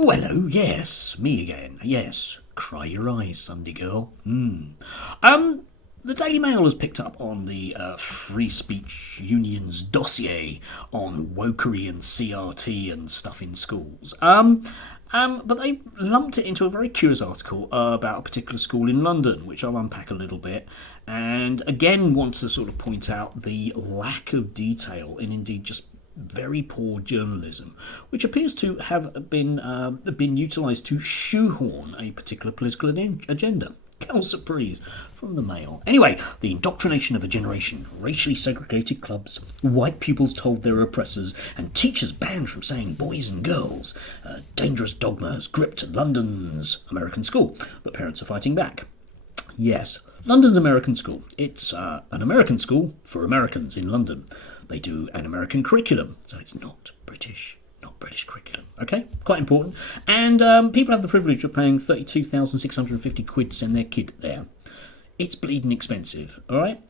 Oh, hello. Yes, me again. Yes, cry your eyes, Sunday girl. The Daily Mail has picked up on the Free Speech Union's dossier on wokery and CRT and stuff in schools. But they lumped it into a very curious article about a particular school in London, which I'll unpack a little bit, and again want to sort of point out the lack of detail and indeed just very poor journalism, which appears to have been utilised to shoehorn a particular political agenda. Quelle surprise from the Mail. Anyway, the indoctrination of a generation, racially segregated clubs, white pupils told their oppressors, and teachers banned from saying boys and girls. A dangerous dogma has gripped London's American school, but parents are fighting back. Yes, London's American school. It's an American school for Americans in London. They do an American curriculum, so it's not British curriculum. Okay, quite important. And people have the privilege of paying 32,650 quid to send their kid there. It's bleeding expensive, all right?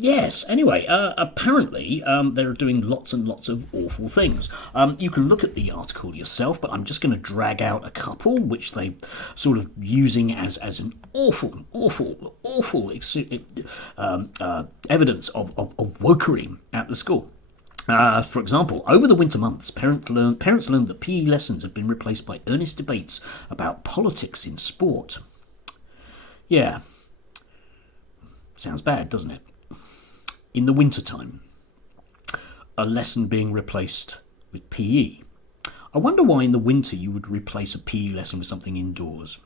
Yes, anyway, apparently they're doing lots and lots of awful things. You can look at the article yourself, but I'm just going to drag out a couple, which they sort of using as an awful evidence of wokery at the school. For example, over the winter months, parents learned that PE lessons have been replaced by earnest debates about politics in sport. Yeah. Sounds bad, doesn't it? In the wintertime, a lesson being replaced with PE. I wonder why in the winter you would replace a PE lesson with something indoors.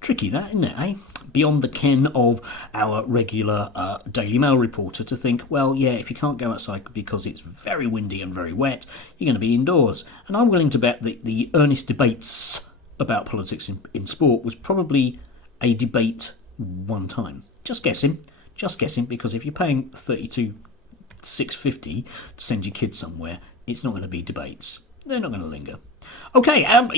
Tricky that, isn't it, eh? Beyond the ken of our regular Daily Mail reporter to think, well, yeah, if you can't go outside because it's very windy and very wet, you're going to be indoors. And I'm willing to bet that the earnest debates about politics in sport was probably a debate one time. Just guessing, because if you're paying 32,650 to send your kids somewhere, it's not going to be debates. They're not going to linger. Okay, and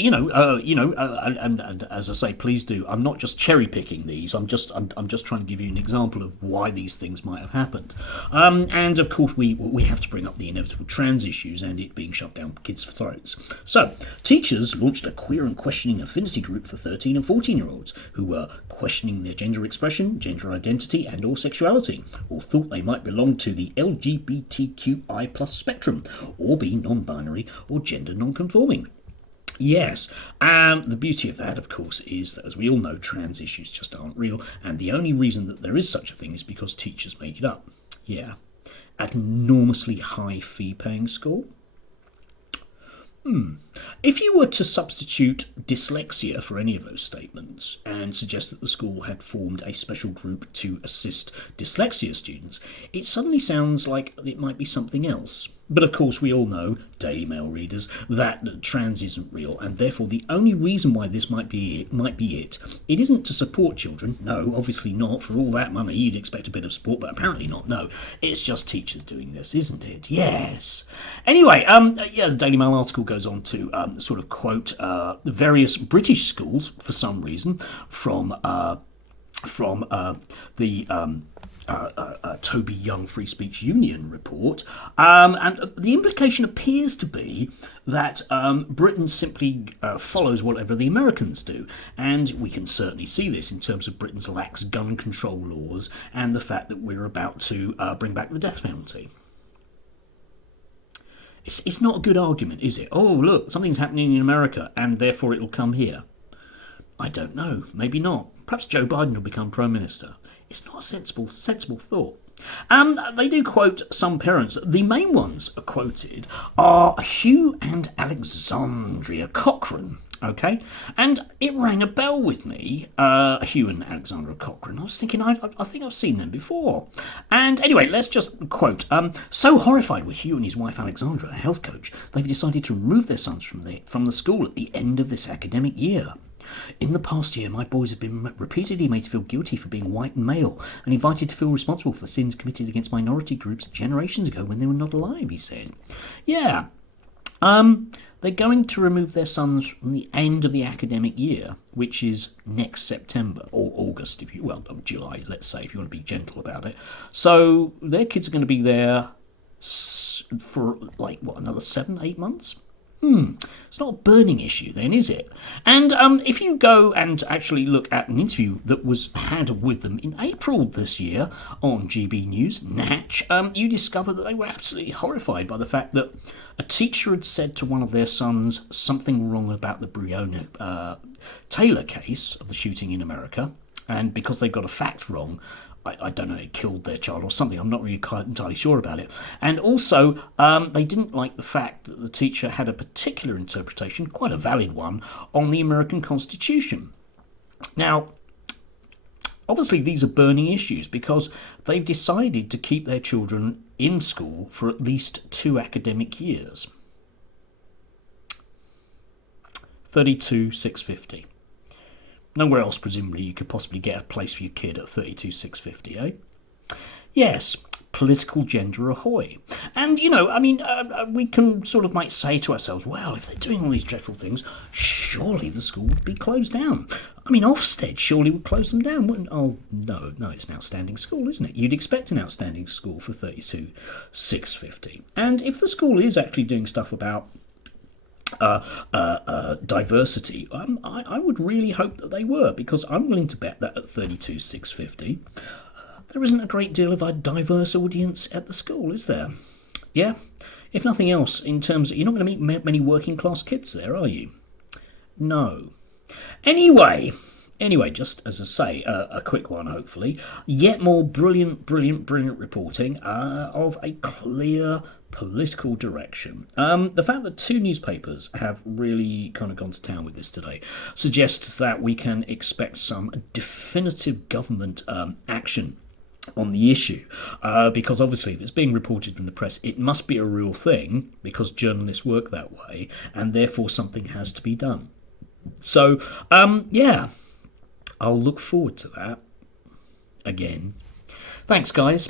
as I say, please do. I'm not just cherry picking these. I'm just trying to give you an example of why these things might have happened. And of course, we have to bring up the inevitable trans issues and it being shoved down kids' throats. So, teachers launched a queer and questioning affinity group for 13 and 14-year-olds who were questioning their gender expression, gender identity, and/or sexuality, or thought they might belong to the LGBTQI+ spectrum, or be non-binary or gender non-conforming. Yes, the beauty of that, of course, is that, as we all know, trans issues just aren't real, and the only reason that there is such a thing is because teachers make it up. Yeah. At an enormously high fee-paying school? If you were to substitute dyslexia for any of those statements and suggest that the school had formed a special group to assist dyslexia students, it suddenly sounds like it might be something else. But of course we all know, Daily Mail readers, that trans isn't real, and therefore the only reason why this might be it. It isn't to support children. No, obviously not. For all that money you'd expect a bit of support, but apparently not. No, it's just teachers doing this, isn't it? Yes. Anyway, the Daily Mail article goes on to sort of quote various British schools for some reason from the Toby Young Free Speech Union report, and the implication appears to be that Britain simply follows whatever the Americans do, and we can certainly see this in terms of Britain's lax gun control laws and the fact that we're about to bring back the death penalty. It's not a good argument, is it? Oh, look, something's happening in America, and therefore it'll come here. I don't know. Maybe not. Perhaps Joe Biden will become Prime Minister. It's not a sensible thought. They do quote some parents. The main ones are quoted are Hugh and Alexandria Cochrane. Okay, and it rang a bell with me, Hugh and Alexandra Cochrane. I was thinking, I think I've seen them before. And anyway, let's just quote. So horrified were Hugh and his wife Alexandra, a health coach, they've decided to remove their sons from the school at the end of this academic year. In the past year, my boys have been repeatedly made to feel guilty for being white and male, and invited to feel responsible for sins committed against minority groups generations ago when they were not alive, he said. Yeah. They're going to remove their sons from the end of the academic year, which is next September, or August, July, let's say, if you want to be gentle about it. So their kids are going to be there for, another 7-8 months? It's not a burning issue then, is it? And if you go and actually look at an interview that was had with them in April this year on GB News, Natch, you discover that they were absolutely horrified by the fact that a teacher had said to one of their sons something wrong about the Breonna Taylor case of the shooting in America, and because they got a fact wrong, I don't know, it killed their child or something. I'm not really quite entirely sure about it. And also, they didn't like the fact that the teacher had a particular interpretation, quite a valid one, on the American Constitution. Now, obviously, these are burning issues because they've decided to keep their children in school for at least 2 academic years. 32,650. Nowhere else, presumably, you could possibly get a place for your kid at 32,650, eh? Yes, political gender ahoy. And, you know, I mean, we can sort of might say to ourselves, well, if they're doing all these dreadful things, surely the school would be closed down. I mean, Ofsted surely would close them down, wouldn't? Oh, no, it's an outstanding school, isn't it? You'd expect an outstanding school for 32,650. And if the school is actually doing stuff about diversity, I would really hope that they were, because I'm willing to bet that at 32,650 there isn't a great deal of a diverse audience at the school, is there? Yeah, if nothing else, in terms of, you're not going to meet many working class kids there, are you? No. Anyway, just as I say, a quick one, hopefully. Yet more brilliant reporting of a clear political direction. The fact that 2 newspapers have really kind of gone to town with this today suggests that we can expect some definitive government action on the issue, because obviously if it's being reported in the press, it must be a real thing, because journalists work that way, and therefore something has to be done. So, yeah, I'll look forward to that again. Thanks, guys.